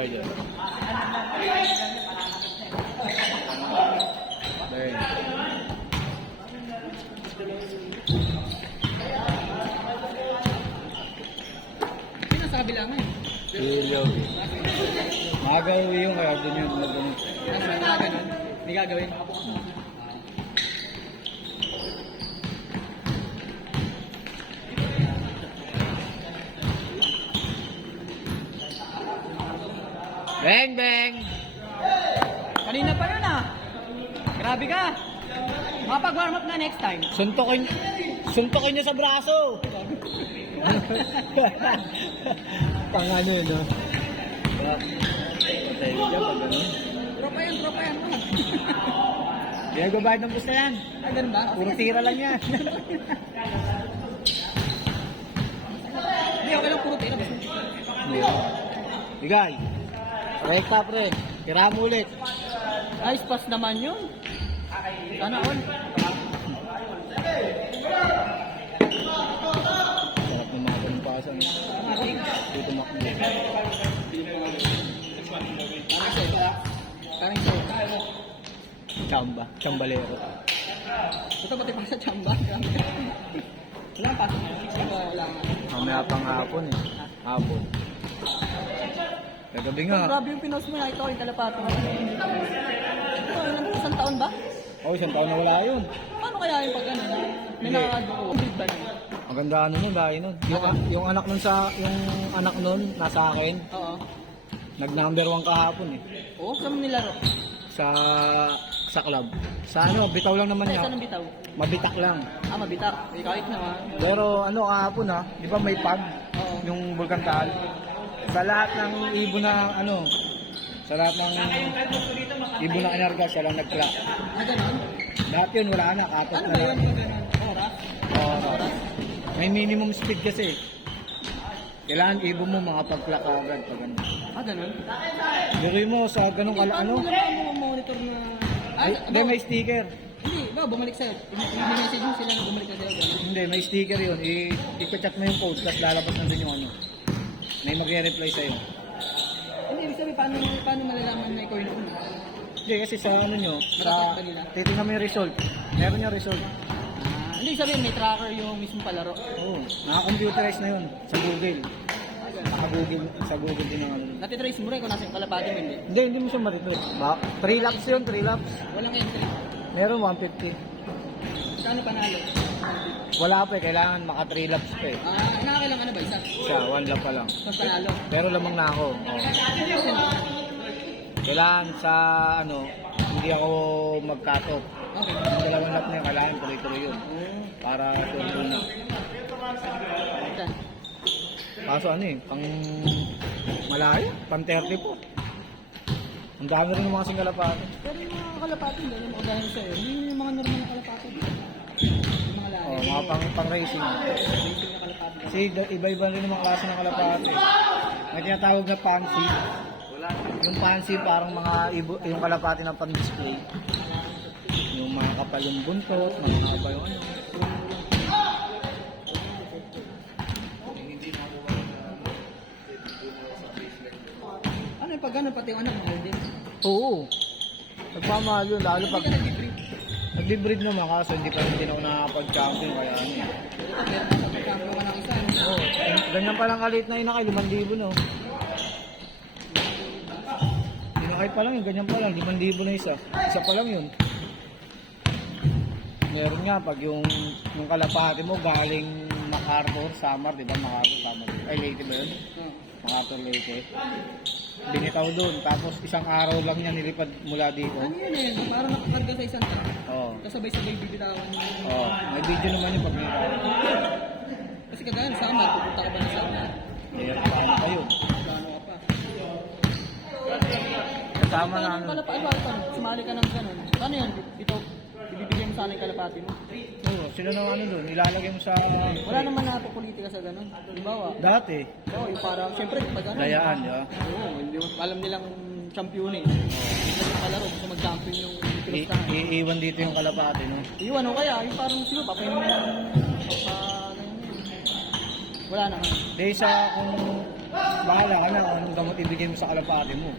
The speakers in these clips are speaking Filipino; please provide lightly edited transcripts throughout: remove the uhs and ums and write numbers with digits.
kayo dyan. Then, Sinasabi lang eh. Silyo. Magagawin yung kaya doon yun. Hindi gagawin. Bang, bang! Kanina pa yun ah. Grabe ka. Makapag-warm up na next time. Suntokin niyo sa braso! Pang ano yun, no? Patay niya pag ano. Tropa yan. Hindi nagbabayad ng gusto yan. Ah, ganun ba? Puro tira lang yan. Hindi, okay lang puro tira. Bigay. Rekta pre. Tira mo ulit. Nice pass naman yun. Sana all. Sarap ng mga ganun pasang. Dito makmo. Parang sa'yo. Chamba. Chambalero. Ito pati pa sa chamba. Wala pa. Wala nga. Mamaya pang hapon eh. Hapon. Kagabi nga. Grabe yung pinost mo na ito. Yung kalapati mo. Ito, isang taon ba? Oh, isang taon na wala yun. Paano kaya yung pag ano? May Hindi. nakakagawa. Complete ba na yun? Ang ganda ano nun, dahil nun. Yung anak nun nasa akin. Oo. Nag-number 1 kahapon eh. Oo, saan mo nilaro? Sa club. Sa ano, bitaw lang naman niya. Saan ang bitaw? Mabitak lang. Ah, mabitak. Eh, kahit naman. Pero ano kahapon ha, di ba may pub? Oo. Yung Bulkantal. Sa lahat ng ibon na ano, sa lahat ng ibon na inarga, siya lang nag-clock. Ah, ganun? Lahat yun, wala na, kapat Ano na ba lang. yun? Ganun? Oras? Oras. May minimum speed kasi. Kailangan ibon mo makapag-clock agad pag ano. Ah, ganun? Lukoy mo sa ganong Paano ano. mo naman mo monitor na... Hindi, may sticker. Hindi, ba, bumalik sa'yo. I-message mo sila na bumalik na sila. Ganun. Hindi, may sticker yun. I-check mo yung code, tapos lalabas na dun yung ano. May magre-reply sa'yo. Hindi, ibig sabihin, paano malalaman na ikaw yung una? Hindi, kasi sa ano nyo, Matatak ka nila. titingnan mo yung result. Meron yung result. Hindi, ibig sabihin, may tracker yung mismong palaro. Oo, naka-computerize na yun sa Google. Naka-Google, sa Google din ang ano. Natitrace mo rin kung nasa yung kalapati mo, hindi. Hindi mo siya maritrace. 3 laps yun, 3 laps. Walang entry. Meron 150. Kano panalo? Wala pa eh, kailangan maka 3 laps pa eh. Ah, nakakailang ano ba? Isa? Siya, 1 lap pa lang. Pag panalo. Pero lamang na ako. Oo. Kailangan sa ano, hindi ako mag-cut off. Okay. Yung 2 lap na yun, kailangan tuloy-tuloy yun. Oh, Para tuloy na. saan? Kaso ano eh, pang malayo, pang 30 po. Ang dami rin ng mga singkalapati. Pero yung mga kalapati, hindi naman magaling sa'yo. Hindi yung mga normal na kalapati. Yung mga lahi. Oh, mga pang racing. Basic na kalapati. Kasi iba-iba rin ng mga klase ng kalapati. May tinatawag na fancy. Yung fancy parang mga yung kalapati na pang-display. Yung mga kapal yung buntot, mga kapal yung ano. Ano yung pag gano'n pati yung anak mo din? Oo. Nagmamahal yun, lalo Hindi pag ka nag-breed. nag-breed naman kaso hindi pa rin ako nakapag-champion kaya ano eh. Ito, meron ka sa pagkampo ka ng isa. ano? Oo, ganyan pa lang kalit na inakay, 5,000 no. Inakay pa lang yun, ganyan pa lang, 5,000 na isa. Isa pa lang yun. Meron nga, pag yung kalapati mo galing MacArthur, Samar, di ba? MacArthur, Samar. Ay, Leyte ba yun? Oh. MacArthur, Leyte. Binitaw doon, tapos isang araw lang niya nilipad mula dito. Ano yun eh? Parang nakakarga sa isang truck. Oo. Kasabay-sabay bibitawan mo. Oo. May video naman yung pag binitaw. Kasi kagaya sa Samar, pupunta ka ba na Samar? Kaya paano kayo? Gano ka pa? Kasama na ano. Pala pa, sumali ka ng gano'n. Paano yan? Ito, ibibigay mo sa akin kalapati mo. Oo, sila na ano doon, ilalagay mo sa... Wala naman na politika sa gano'n. Halimbawa, Dati, oo, yung parang, siyempre, pag ano. layaan, di ba? Oo, hindi mo, alam nilang champion eh. Hindi na nakalaro, gusto mag-champion yung pinustahan. Iiwan dito yung kalapati, no? Iwan o kaya, yung parang sino, papayin mo ng... Wala naman. Dahil sa kung bahala ka na kung anong gamot ibigay mo sa kalapati mo.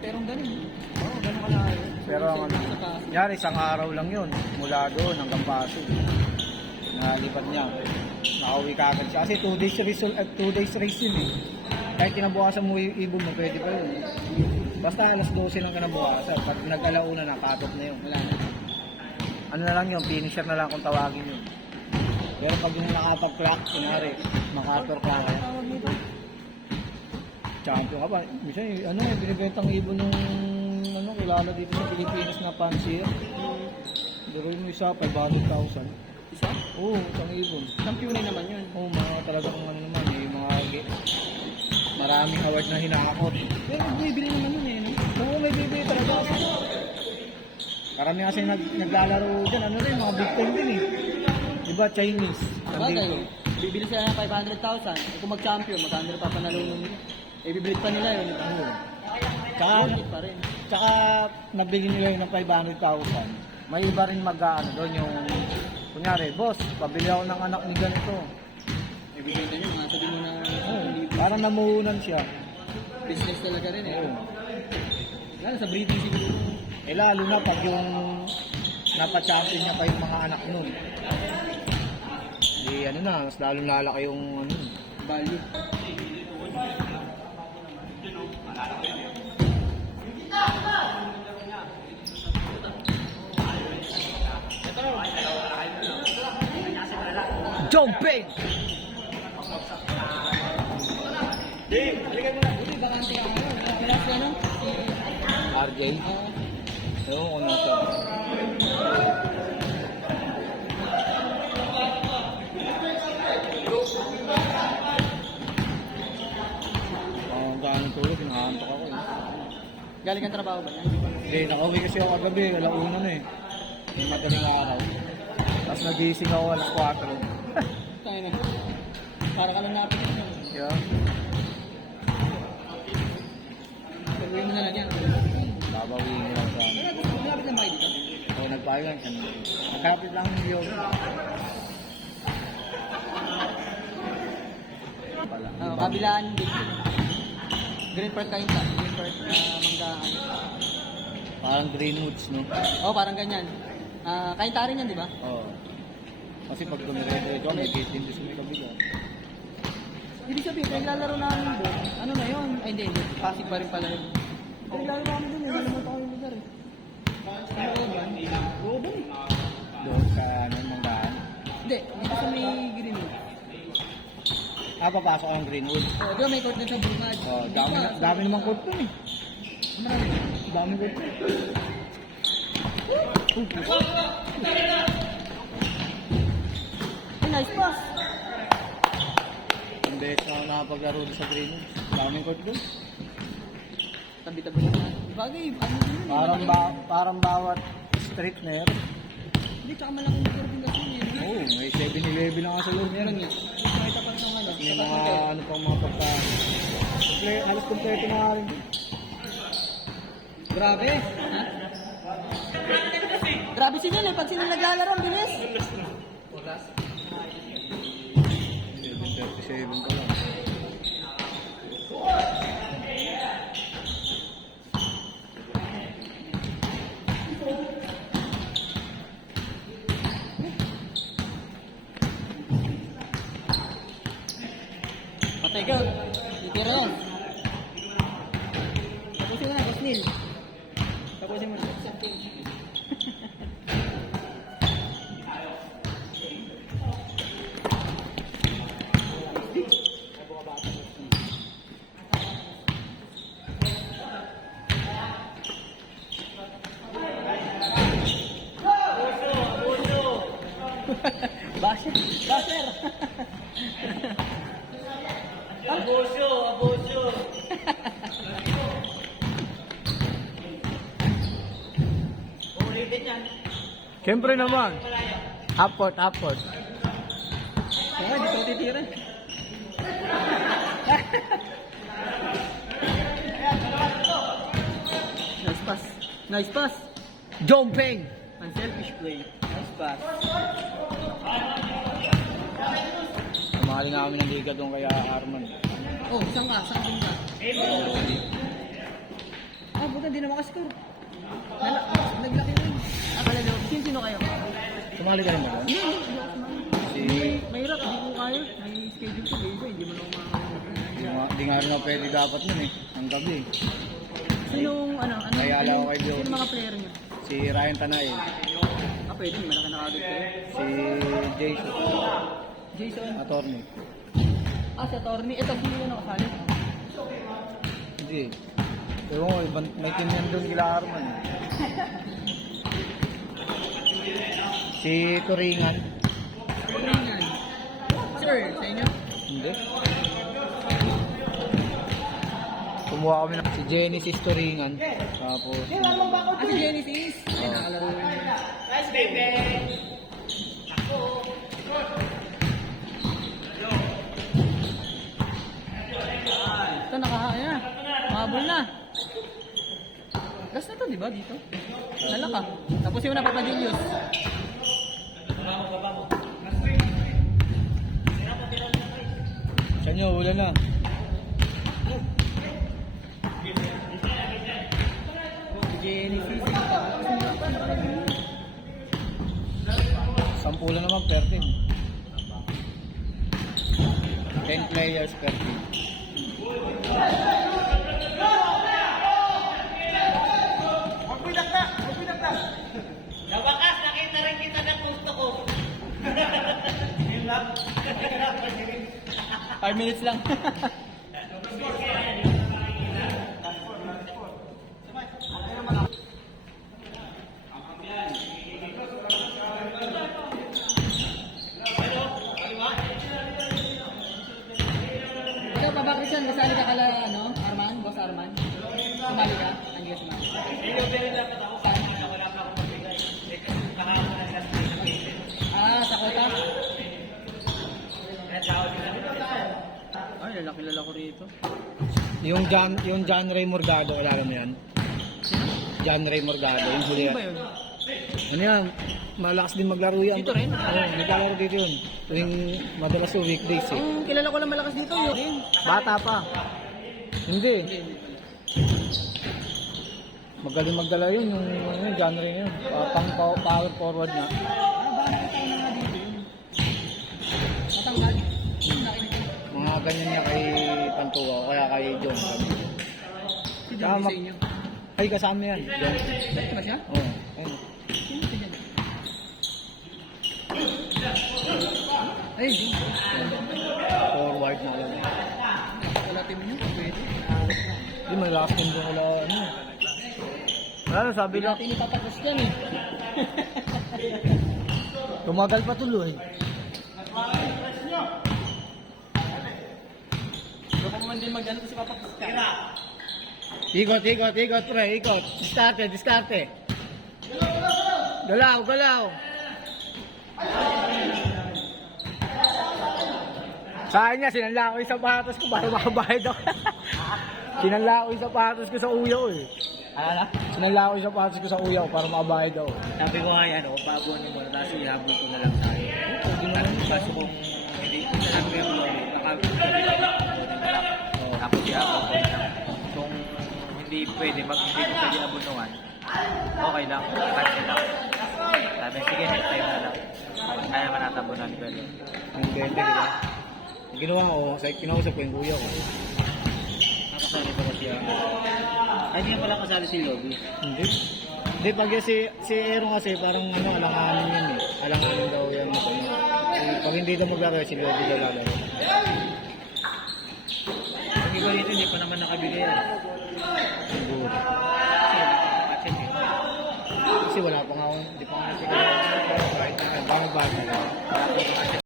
Pero ang ganun. Oo, ganun kalayo. Pero ang ano, yari, isang araw lang yun, mula doon hanggang Pasig. Nalipat niya. Nakauwi ka agad siya. Kasi 2 days race yun eh. Kahit kinabukasan mo yung ibon mo, pwede pa yun. Basta alas 12 ng kinabukasan. Pag nag-alauna na, cut-off na yun. Wala na. Ano na lang yun, finisher na lang kung tawagin yun. Pero pag yung nakapag-clock, kunwari, maka-upper-clock ka, Tawag nito. champion ka pa. Minsan, ano eh, binibentang ibon nung ano, kilala dito sa Pilipinas na fancier. Pero yung isa, 500,000. Isa? Oo, isang ibon. Champion naman yun. Oo, mga talagang ano naman, eh, maraming award na hinakot. Pero bibili naman yun eh. No? Oo, may bibili talaga. Karami kasi naglalaro dyan, ano rin, mga big time din eh. Diba, Chinese. Bagay, Nandito. bibili sila ng 500,000. Eh, kung mag-champion, magkano rin papanalunan nila. Eh, bibili pa nila yun. Oo. Tsaka, Worth it pa rin. tsaka nabigyan nila yun ng 500,000. May iba rin mag-ano doon yung, kunyari, boss, pabili ako ng anak ni ganito. Eh, bibili na yun. Sabi mo na Oo, parang namuhunan siya. business talaga rin eh. Oo. Lalo sa breeding siguro. Eh lalo na pag yung napachampion niya pa yung mga anak nun. Di ano na, mas lalong lalaki yung ano. Value. Jumping! Buti bakante ka ngayon. Wala si ano? RJ? Ewan ko na ito. Ang ganong tulog, hinahantok ako eh. Galing kang trabaho ba yan? Hindi, nakauwi kasi ako kagabi, alauna na eh. Yung madaling araw. Tapos nagising ako alas 4. Tayo na. Para ka lang napit yun. Yeah. Pag-uwi mo na lang yan. Babawiin ko lang sa amin. Malapit lang ba kayo dito? So, nagpahingan siya. Magkapit lang yung pala. Kabilaan din. Green Park kayo ta. Green Park Manggahan. Parang Greenwoods, no? Oh, parang ganyan. Kain tarin yan, di ba? Oo. Kasi pag dumire-diretso, may gate din doon sa may kabila. Ibig sabihin, naglalaro namin doon. Ano na yun? Ay, hindi. Pasig pa rin pala yun. Naglalaro namin doon. Hindi naman tayo yung lugar eh. Ano yun yan? Oo ba eh? Doon sa ano, Manggahan. Hindi. Dito sa may Greenwood. Papasok ang Greenwood. Oh, doon may court din sa Bungad. Oh, dami naman court doon eh. Marami. Dami court doon. Ay, nice pass. Ang beses na ako nakapaglaro doon sa Greenwood. Daming court doon. Tabi-tabi lang natin. Bagay, ano din yun? Parang bawat street meron. Hindi, tsaka malaking lugar din kasi yun. Oo, may 7-Eleven na nga sa loob. Meron yun. Makita pa ng ano. May mga ano pang mga pagkain. Halos kompleto na nga rin. Grabe. Grabe si Neil eh. Pag sila naglalaro, ang bilis. 7:37 pa lang. Patay ka. Itira yan. Tapusin mo na, Boss Neil. Tapusin mo na. Basher. Basher. Abosyo. Ulitin yan. Siyempre naman. Upward. Kaya, di ko titira. Nice pass. Nice pass. Jumping! Unselfish play. Nice pass. Sumali nga kami ng liga doon kaya Arman. Oh, saan ka? Saan ka? Ah, buta, di na makascore. Naglaki rin. Ah, pala daw. Sino kayo? Sumali ka rin ba? Hindi, hindi ako sumali. Mahirap, hindi ko kaya. May schedule ko, baby. Hindi mo na umakaya. Di nga rin na pwede dapat yun eh. Ang gabi. Sinong, Ay, alam ko kay Joe. Sino mga player niyo? Si Ryan Tanay. Ah, pwede. Malaki na kagad kayo. Si Jason. Jason. Attorney. Ah, si attorney. Ito, sino yun nakasali? Hindi. Pero may team yan doon kila Arman eh. Si Turingan. Turingan. Sir, sa inyo? Hindi. Kumuha kami ng si Genesis Turingan. Tapos Ah, si Genesis. Ay, nakalaro rin yun. Nice, baby! Ito, nakahaya. Mahabol na. Gas na to, di ba, dito? Nalaka. Tapos yung napapadilios. sa inyo, wala na. Genesis. Sampulan naman per team. 10 players per team. Nabakas, nakita rin kita ng gusto ko. 5 minutes lang. Ikaw pa ba, Christian? Kasali ka kala, Arman? Boss Arman? Sumali ka? Hindi ka sumali. Ah, sa kota? Ay, lalaki-lala ko rito. Yung John Ray Morgado, alam mo yan? John Ray Morgado, yung huli. Ano ba yun? Ano yan? Malakas din maglaro yan. Dito rin? Oo, naglalaro dito yun. Tuwing madalas yung weekdays eh. Ang kilala ko lang malakas dito, yun. Bata pa. Hindi. Magaling magdala yun, yung John Ray na yun. Power forward na. Ah, baka nakataon na nga dito yun. Matanggal. Mga ganyan niya kay Pantua, o kaya kay John. Si John Tama. sa inyo. Ay, kasama yan. John. Dati ba siya? Oo. Ayun. Sino si John? Ay, John. Forward na lang. Wala team niyo, pwede. Hindi, malakas din doon wala, Wala na, sabi lang. Natin itatapos dyan eh. Tumagal pa tuloy. Baka naman din mag-ano kasi papapos ka. Ikot, pre, ikot. Diskarte. Galaw. Sa kanya, sinanla ko yung sapatos ko para makabayad ako. Sinanla ko yung sapatos ko sa uyaw eh. Ano? Sinanla ko yung sapatos ko sa uyaw para makabayad ako. Sabi ko nga yan, pabunin mo na, tapos ihabol ko na lang tayo. Kaso kung hindi, sabi ko yung tapos ihabol ko na lang. Kung hindi pwede, hindi ko pwede abunuan, okay lang, cancel lang. Sabi, sige, next time na lang. Kaya naman natabunan ko yun. Yung 20, diba? Yung ginawa mo, kinausap ko yung kuya ko. Nakasali ko kasi yan. Ay, hindi nga pala kasali si Lobby. Hindi. Hindi, pag si Aaron kasi parang alanganin yan eh. Alanganin daw yan. Pag hindi daw maglaro, si Lodi daw lalaro. Ang iba rito, hindi pa naman nakabigay yan. Siguro. Kasi nakakatsin eh. Kasi wala pa nga ako, hindi pa nga natin. Kahit na, bago-bago. Kasi